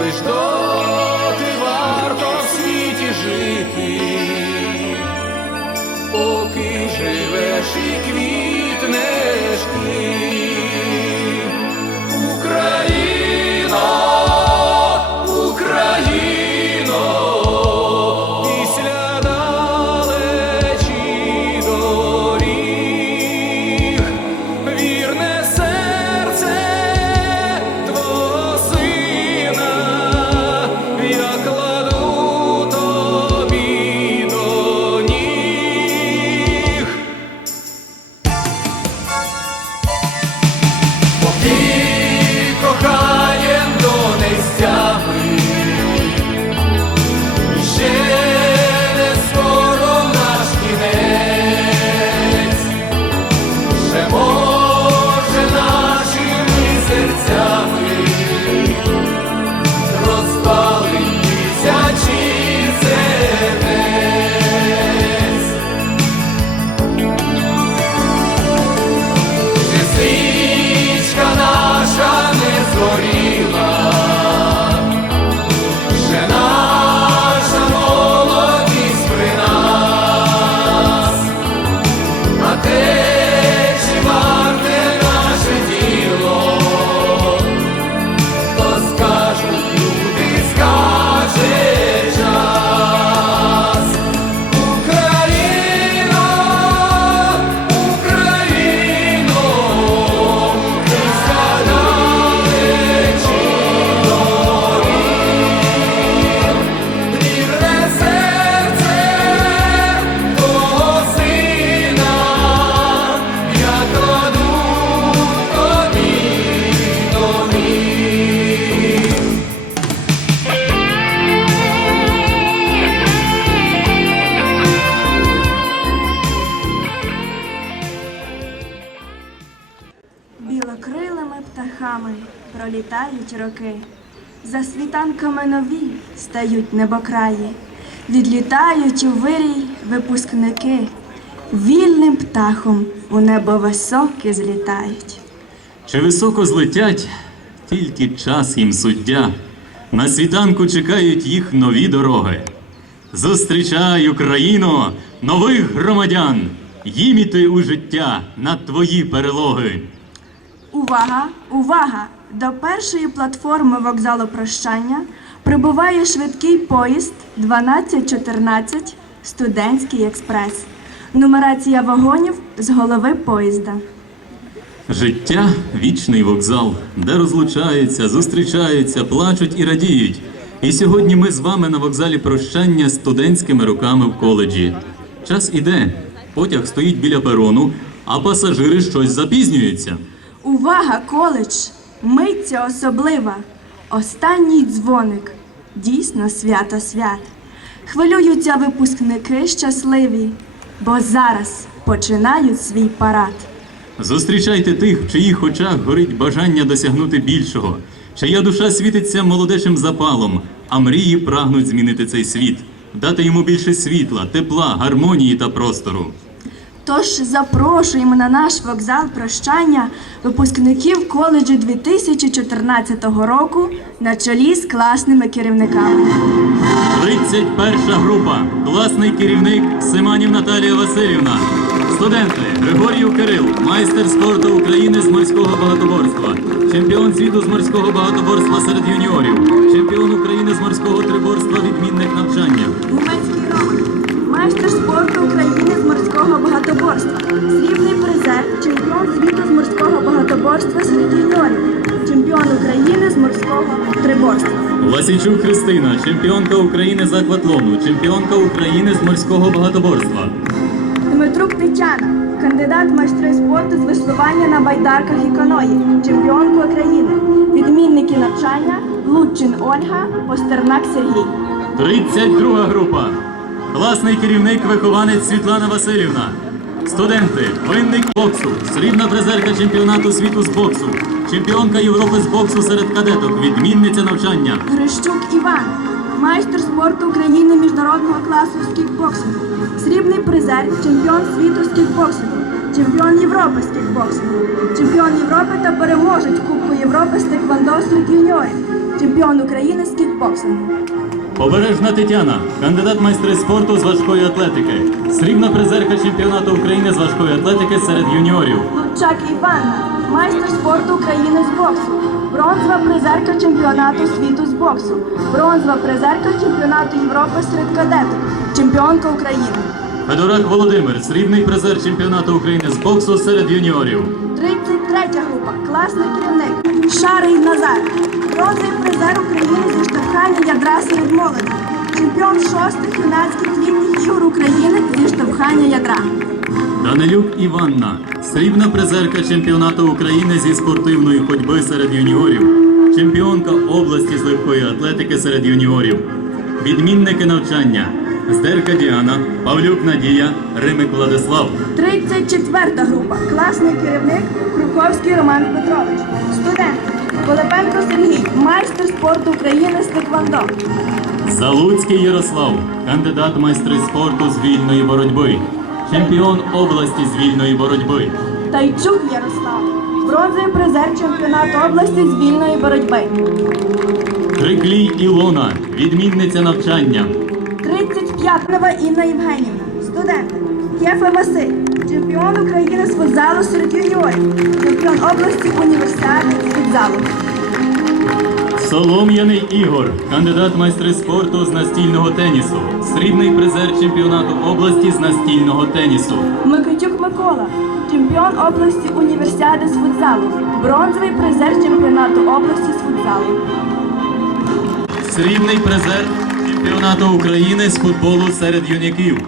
Лиш доти варто в світі жити, поки живеш і квітнеш пролітають роки, за світанками нові стають небокраї, відлітають у вирій випускники, вільним птахом у небо високе злітають. Чи високо злетять, тільки час їм суддя. На світанку чекають їх нові дороги. Зустрічай, Україно, нових громадян, їм іти у життя на твої перелоги. Увага! Увага! До першої платформи вокзалу прощання прибуває швидкий поїзд 1214 Студентський експрес. Нумерація вагонів з голови поїзда. Життя вічний вокзал, де розлучаються, зустрічаються, плачуть і радіють. І сьогодні ми з вами на вокзалі прощання з студентськими роками в коледжі. Час іде, потяг стоїть біля перону, а пасажири щось запізнюються. Увага, коледж! Миться особлива. Останній дзвоник. Дійсно свято свят. Хвилюються випускники щасливі, бо зараз починають свій парад. Зустрічайте тих, в чиїх очах горить бажання досягнути більшого, чия душа світиться молодечим запалом, а мрії прагнуть змінити цей світ, дати йому більше світла, тепла, гармонії та простору. Тож запрошуємо на наш вокзал прощання випускників коледжу 2014 року на чолі з класними керівниками. 31 група. Класний керівник Симанів Наталія Васильівна. Студенти Григорів Кирил, майстер спорту України з морського багатоборства, чемпіон світу з морського багатоборства серед юніорів, чемпіон України з морського триборства, відмінник навчання. Гуманський Роман, майстер спорту України з морського багатоборства, срібний призер, чемпіон світу з морського багатоборства серед юніорів, чемпіон України з морського триборства. Ласійчук Христина, чемпіонка України з акватлону, чемпіонка України з морського багатоборства. Дмитрук Тетяна, кандидат майстри спорту з веслування на байдарках і каної, чемпіонка України, відмінники навчання Лучин Ольга, Постернак Сергій. 32 група. Класний керівник, вихованець Світлана Васильівна. Студенти, винник боксу, срібна призерка чемпіонату світу з боксу, чемпіонка Європи з боксу серед кадеток, відмінниця навчання. Грищук Іван, майстер спорту України міжнародного класу з кікбоксингу, срібний призер, чемпіон світу з кікбоксингу, чемпіон Європи з кікбоксингу, чемпіон Європи та переможець Кубку Європи з теквондо серед юніорів, чемпіон України з кікбоксингу. Побережна Тетяна, кандидат майстри спорту з важкої атлетики, срібна призерка чемпіонату України з важкої атлетики серед юніорів. Лучак Іванна, майстер спорту України з боксу, бронзова призерка чемпіонату світу з боксу, бронзова призерка чемпіонату Європи серед кадеток, чемпіонка України. Федорак Володимир, срібний призер чемпіонату України з боксу серед юніорів. 33 група, класний керівник, Шарий Назар, бронзовий призер України зі штовхання ядра серед молоді, чемпіон шостих юнацьких літніх ігор України зі штовхання ядра. Данилюк Іванна, срібна призерка чемпіонату України зі спортивної ходьби серед юніорів, чемпіонка області з легкої атлетики серед юніорів, відмінники навчання, Здерка Діана, Павлюк Надія, Римик Владислав. 34 група, класний керівник Круковський Роман Петрович, студент Полипенко Сергій, майстер спорту України з теквондо. Залуцький Ярослав, кандидат майстри спорту з вільної боротьби, чемпіон області з вільної боротьби. Тайчук Ярослав, бронзовий призер чемпіонату області з вільної боротьби. Криклій Ілона, відмінниця навчання. 35 Нова Інна Євгенівна, студент Єфа Василь, чемпіон України з футзалу серед юніорів, чемпіон області універсіади з футзалу. Солом'яний Ігор, кандидат майстри спорту з настільного тенісу, срібний призер чемпіонату області з настільного тенісу. Микитюк Микола, чемпіон області універсіади з футзалу, бронзовий призер чемпіонату області з футзалу. Срібний призер чемпіонату України з футболу серед юнаків.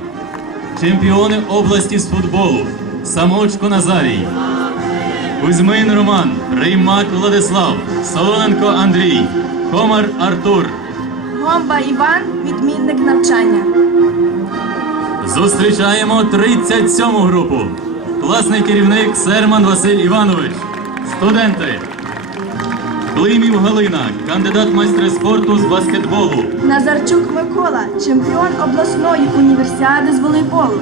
Чемпіони області з футболу. Самочко Назарій. Кузьмин Роман, Реймак Владислав, Солоненко Андрій, Комар Артур. Гомба Іван, відмінник навчання. Зустрічаємо 37-му групу. Класний керівник Серман Василь Іванович. Студенти. Климів Галина, кандидат майстри спорту з баскетболу. Назарчук Микола, чемпіон обласної універсіади з волейболу.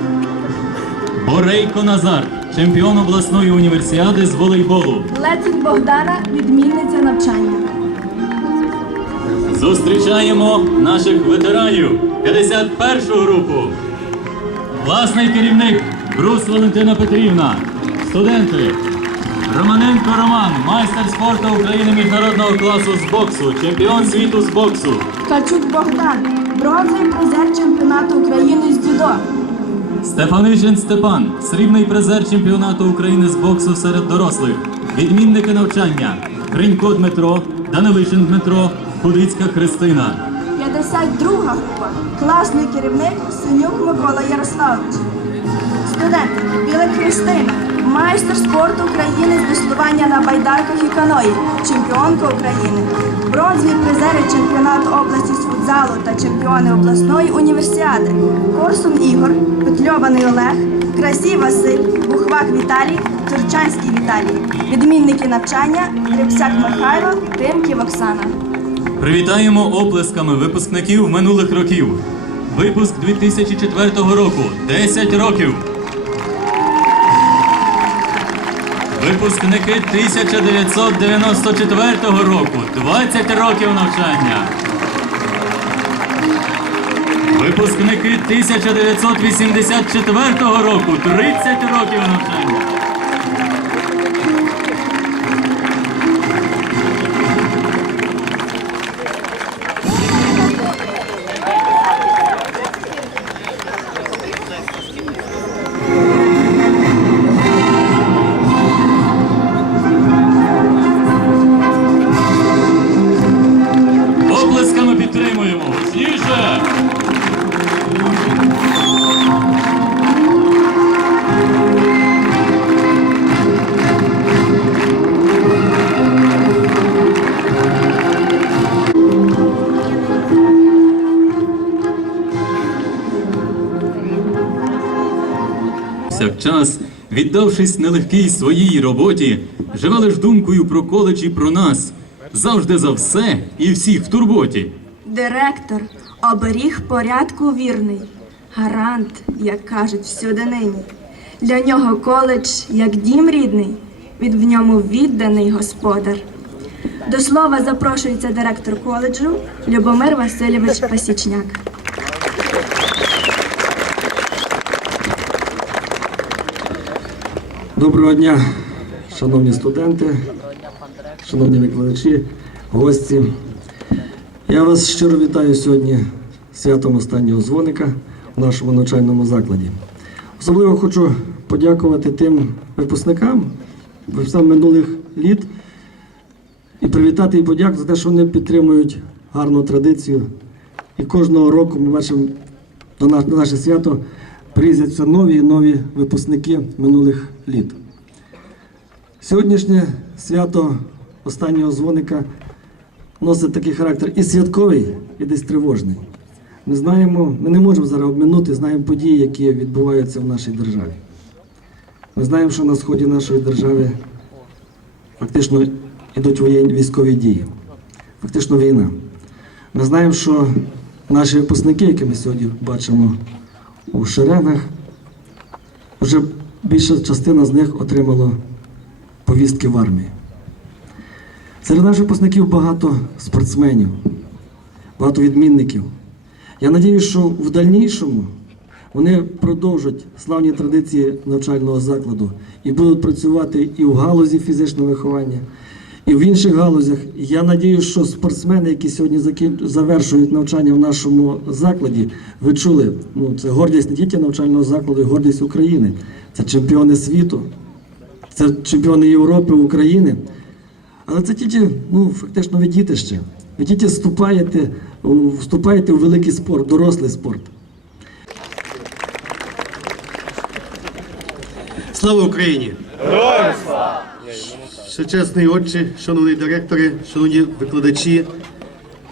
Борейко Назар, чемпіон обласної універсіади з волейболу. Лецик Богдана, відмінниця навчання. Зустрічаємо наших ветеранів 51 групу. Власний керівник Брус Валентина Петрівна. Студенти. Романенко Роман, майстер спорту України міжнародного класу з боксу, чемпіон світу з боксу. Ткачук Богдан, бронзовий призер чемпіонату України з дзюдо. Стефанишин Степан, срібний призер чемпіонату України з боксу серед дорослих, відмінники навчання, Гринько Дмитро, Данилишин Дмитро, Худицька Христина. 52 група. Класний керівник Синюк Микола Ярославович. Студент Біла Христина, майстер спорту України з веслування на байдарках і каної, чемпіонка України, бронзові призери чемпіонату області з футзалу та чемпіони обласної універсіади, Корсун Ігор, Петльований Олег, Красій Василь, Бухвак Віталій, Турчанський Віталій, відмінники навчання, Трипсяк Михайло, Тимків Оксана. Привітаємо оплесками випускників минулих років. Випуск 2004 року 10 років. Випускники 1994 року 20 років навчання. Випускники 1984 року 30 років навчання. Віддавшись нелегкій своїй роботі, живе лиш думкою про коледж і про нас, завжди за все і всіх в турботі. Директор, оберіг порядку вірний, гарант, як кажуть всюди нині. Для нього коледж як дім рідний, він в ньому відданий господар. До слова запрошується директор коледжу Любомир Васильович Пасічняк. Доброго дня, шановні студенти, шановні викладачі, гості. Я вас щиро вітаю сьогодні святом останнього дзвоника в нашому навчальному закладі. Особливо хочу подякувати тим випускникам випускникам минулих літ і привітати і подякувати за те, що вони підтримують гарну традицію. І кожного року ми бачимо на наше свято приїздять нові і нові випускники минулих літ. Сьогоднішнє свято останнього дзвоника носить такий характер і святковий, і десь тривожний. Ми знаємо, ми не можемо зараз обминути, знаємо події, які відбуваються в нашій державі. Ми знаємо, що на сході нашої держави фактично йдуть воєнні військові дії, фактично війна. Ми знаємо, що наші випускники, які ми сьогодні бачимо у шеренгах, вже більша частина з них отримала повістки в армії. Серед наших випускників багато спортсменів, багато відмінників. Я надію, що в дальнішому вони продовжать славні традиції навчального закладу і будуть працювати і в галузі фізичного виховання, і в інших галузях. Я надію, що спортсмени, які сьогодні завершують навчання в нашому закладі, ви чули, ну це гордість не тільки навчального закладу, і гордість України. Це чемпіони світу, це чемпіони Європи, України. Але це тільки, ну, фактично, ви діти ще. Ви тільки вступаєте, у- вступаєте у великий спорт, дорослий спорт. Слава Україні! Героям слава! Чесний отче, шановні директори, шановні викладачі,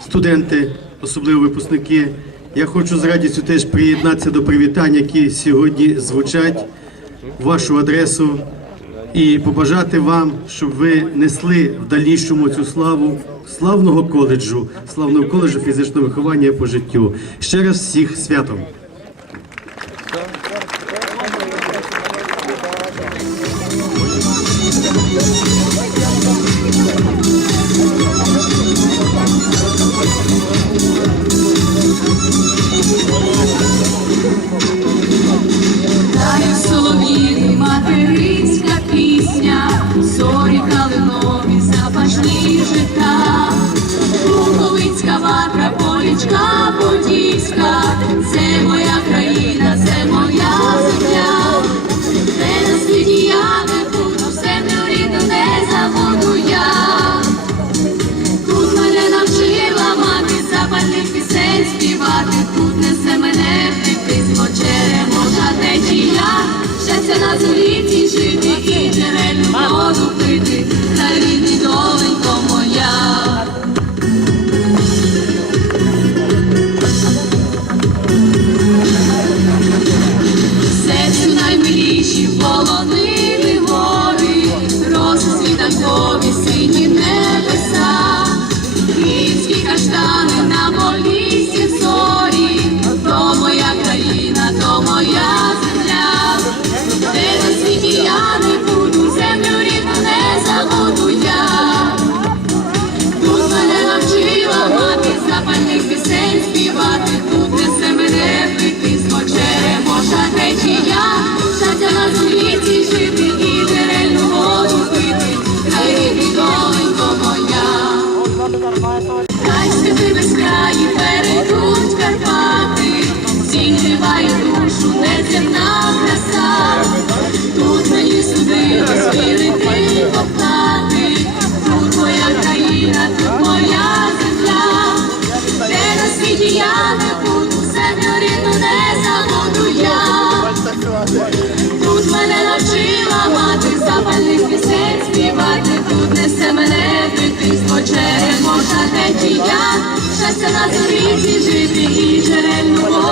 студенти, особливо випускники. Я хочу з радістю теж приєднатися до привітань, які сьогодні звучать в вашу адресу, і побажати вам, щоб ви несли в дальнішому цю славу славного коледжу, славного коледжу фізичного виховання по життю. Ще раз всіх святом!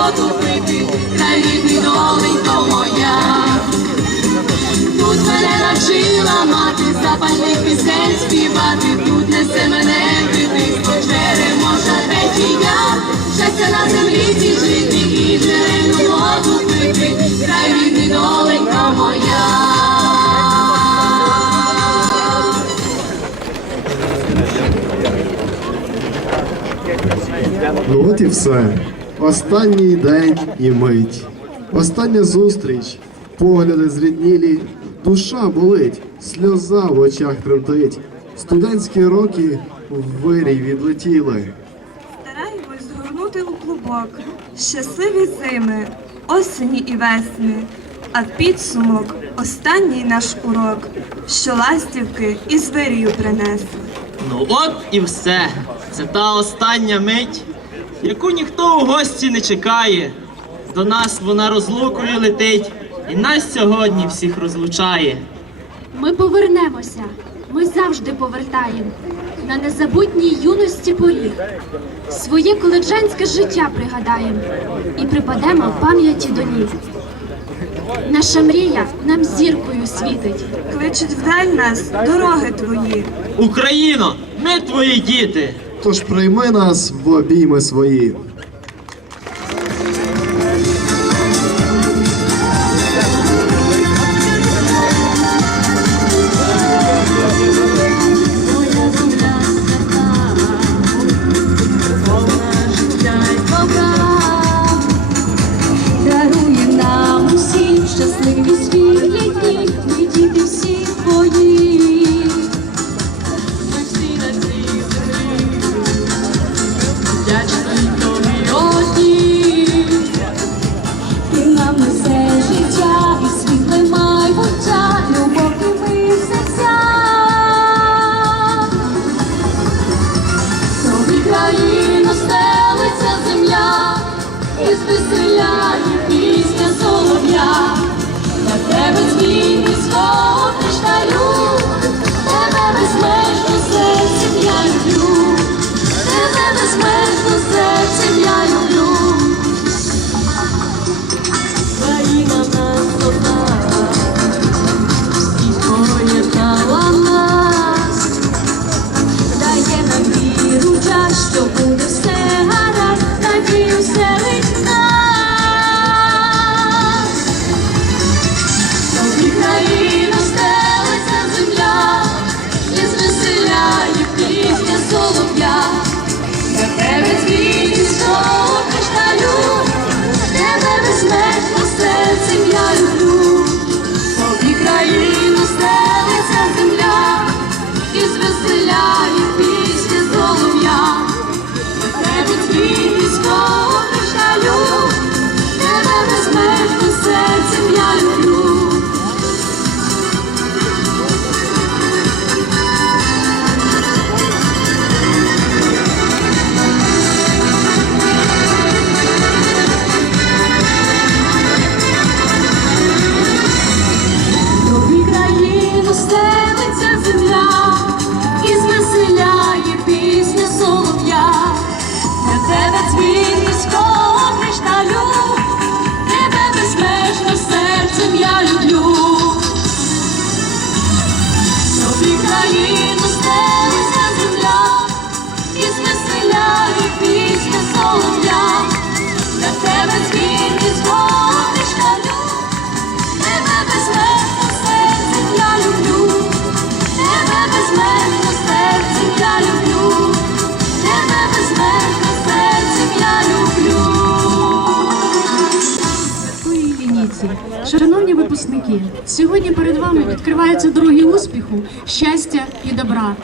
Воду пити, край рідний доленько моя. мене навчила мати запальних пісень співати. Тут несе мене дитинство, черемоша третія. Щастя на землі цій жити і джерельну воду пити. Рідний доленька моя. Ну от і все. Останній день і мить. Остання зустріч. Погляди зріднілі, душа болить, сльоза в очах тремтить. Студентські роки в вирій відлетіли. Стараємось згорнути у клубок щасливі зими, осені і весни, а підсумок останній наш урок, що ластівки із вирію принесли. Ну от і все. Це та остання мить, яку ніхто у гості не чекає. До нас вона розлукою летить, і нас сьогодні всіх розлучає. Ми повернемося, ми завжди повертаємо на незабутній юності поріг. Своє коледжанське життя пригадаємо і припадемо в пам'яті до ніг. Наша мрія нам зіркою світить. Кличуть вдаль нас дороги твої. Україно, ми твої діти. Тож прийми нас в обійми свої. Ти нам 的雨。Шановні випускники, сьогодні перед вами відкриваються дороги успіху, щастя і добра.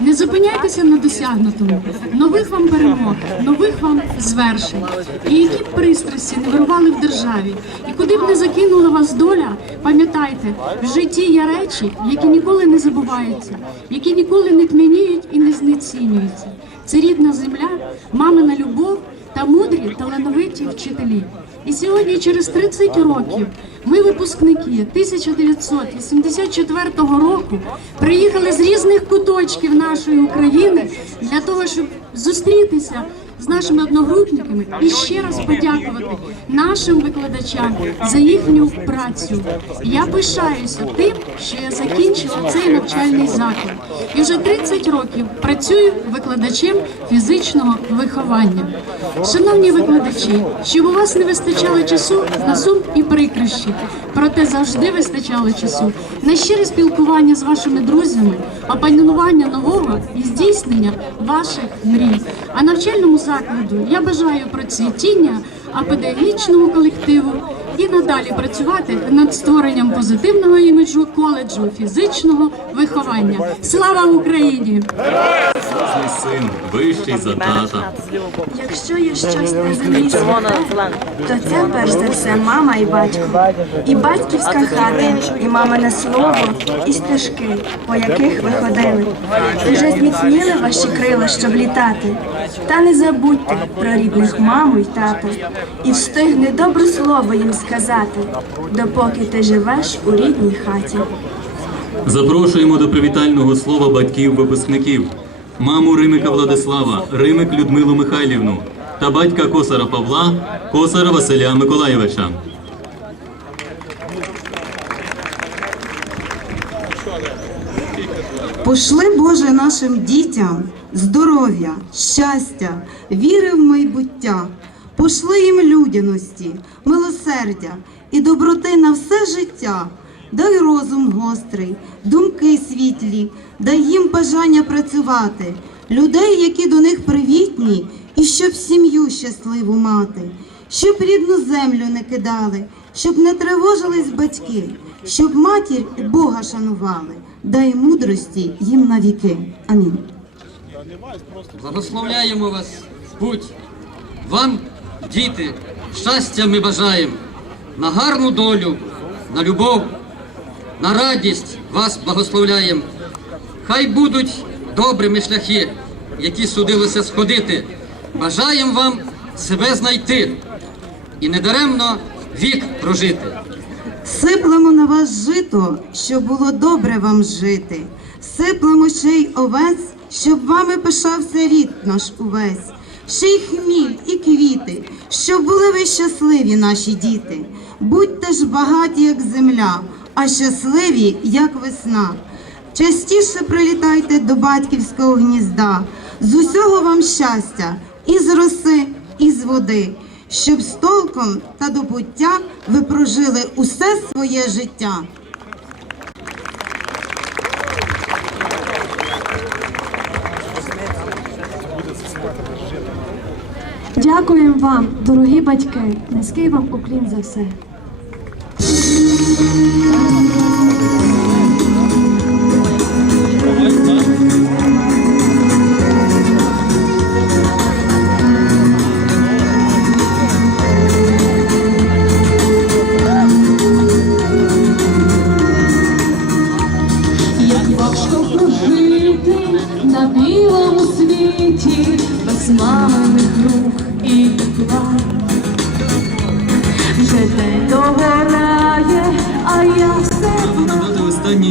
Не зупиняйтеся на досягнутому. Нових вам перемог, нових вам звершень. І які б пристрасті не вирували в державі, і куди б не закинула вас доля, пам'ятайте, в житті є речі, які ніколи не забуваються, які ніколи не тмяніють і не знецінюються. Це рідна земля, мамина любов та мудрі талановиті вчителі. І сьогодні, через 30 років, ми, випускники 1984 року, приїхали з різних куточків нашої України для того, щоб зустрітися з нашими одногрупниками і ще раз подякувати нашим викладачам за їхню працю. Я пишаюся тим, що я закінчила цей навчальний заклад і вже 30 років працюю викладачем фізичного виховання. Шановні викладачі, щоб у вас не вистачало часу на сум і прикрощі, проте завжди вистачало часу на щире спілкування з вашими друзями, опанування нового і здійснення ваших мрій. А навчальному закладу я бажаю процвітіння, а педагогічному колективу і надалі працювати над створенням позитивного іміджу коледжу фізичного виховання. Слава Україні! Класний син, вищий за тата. Якщо є щось землі то це перш за все мама і батько. І батьківська хата, і мамине слово, і стежки, по яких ви ходили. І вже зміцніли ваші крила, щоб літати. Та не забудьте про рідних маму й тата. І встигни добре слово їм сказати, допоки ти живеш у рідній хаті. Запрошуємо до привітального слова батьків випускників, маму Римика Владислава, Римик Людмилу Михайлівну та батька Косара Павла, Косара Василя Миколаєвича. Пошли, Боже, нашим дітям здоров'я, щастя, віри в майбуття, пошли їм людяності, милосердя і доброти на все життя. Дай розум гострий, думки світлі, дай їм бажання працювати, людей, які до них привітні, і щоб сім'ю щасливу мати, щоб рідну землю не кидали, щоб не тривожились батьки, щоб матір Бога шанували, дай мудрості їм навіки. Амінь. Благословляємо вас, будь вам, діти, щастя ми бажаємо, на гарну долю, на любов, на радість вас благословляємо. Хай будуть добрими шляхи, які судилося сходити. Бажаємо вам себе знайти і недаремно вік прожити. Сиплемо на вас жито, щоб було добре вам жити. Сиплемо ще й овець, щоб вами пишався рід наш увесь. Ще й хміль і квіти, щоб були ви щасливі, наші діти. Будьте ж багаті, як земля, а щасливі, як весна. Частіше прилітайте до батьківського гнізда, з усього вам щастя, і з роси, і з води, щоб з толком та до буття ви прожили усе своє життя. Дякуємо вам, дорогі батьки. Низький вам уклін за все.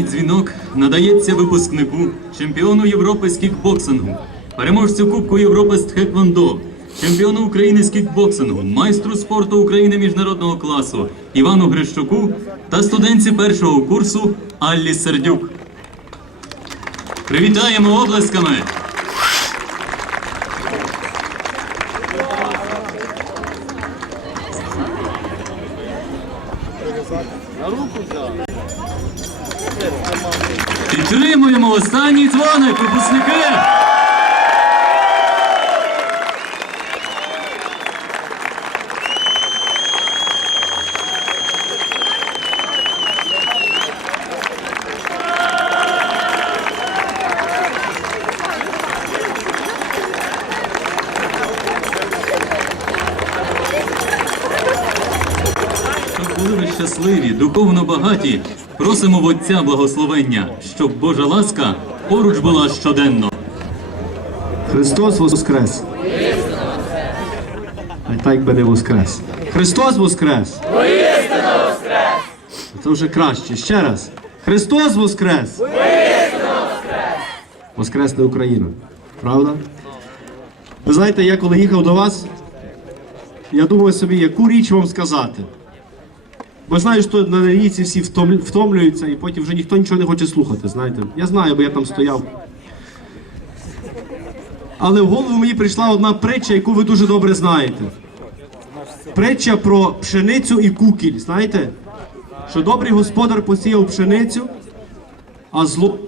Дзвінок надається випускнику, чемпіону Європи з кікбоксингу, переможцю Кубку Європи з тхеквондо, чемпіону України з кікбоксингу, майстру спорту України міжнародного класу Івану Грищуку та студентці першого курсу Аллі Сердюк. Привітаємо облесками! Останній дзвоник, випускники! Були щасливі, духовно багаті, просимо в Отця благословення, щоб Божа ласка поруч була щоденно. Христос Воскрес! А так би не Воскрес. Христос Воскрес! Воскрес! Це вже краще. Ще раз. Христос Воскрес! Воскрес! Воскресне Україна. Правда? Ви знаєте, я коли їхав до вас, я думав собі, яку річ вам сказати. Бо знаю, що на річці всі втомлюються і потім вже ніхто нічого не хоче слухати. Знаєте, я знаю, бо я там стояв. Але в голову мені прийшла одна притча, яку ви дуже добре знаєте. Притча про пшеницю і кукіль. Знаєте? Що добрий господар посіяв пшеницю, а зло.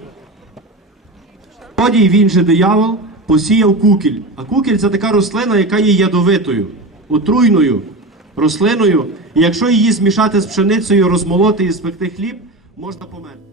Злодій, він же диявол, посіяв кукіль. А кукіль це така рослина, яка є ядовитою, отруйною рослиною. І якщо її змішати з пшеницею, розмолоти і спекти хліб, можна померти.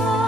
Oh.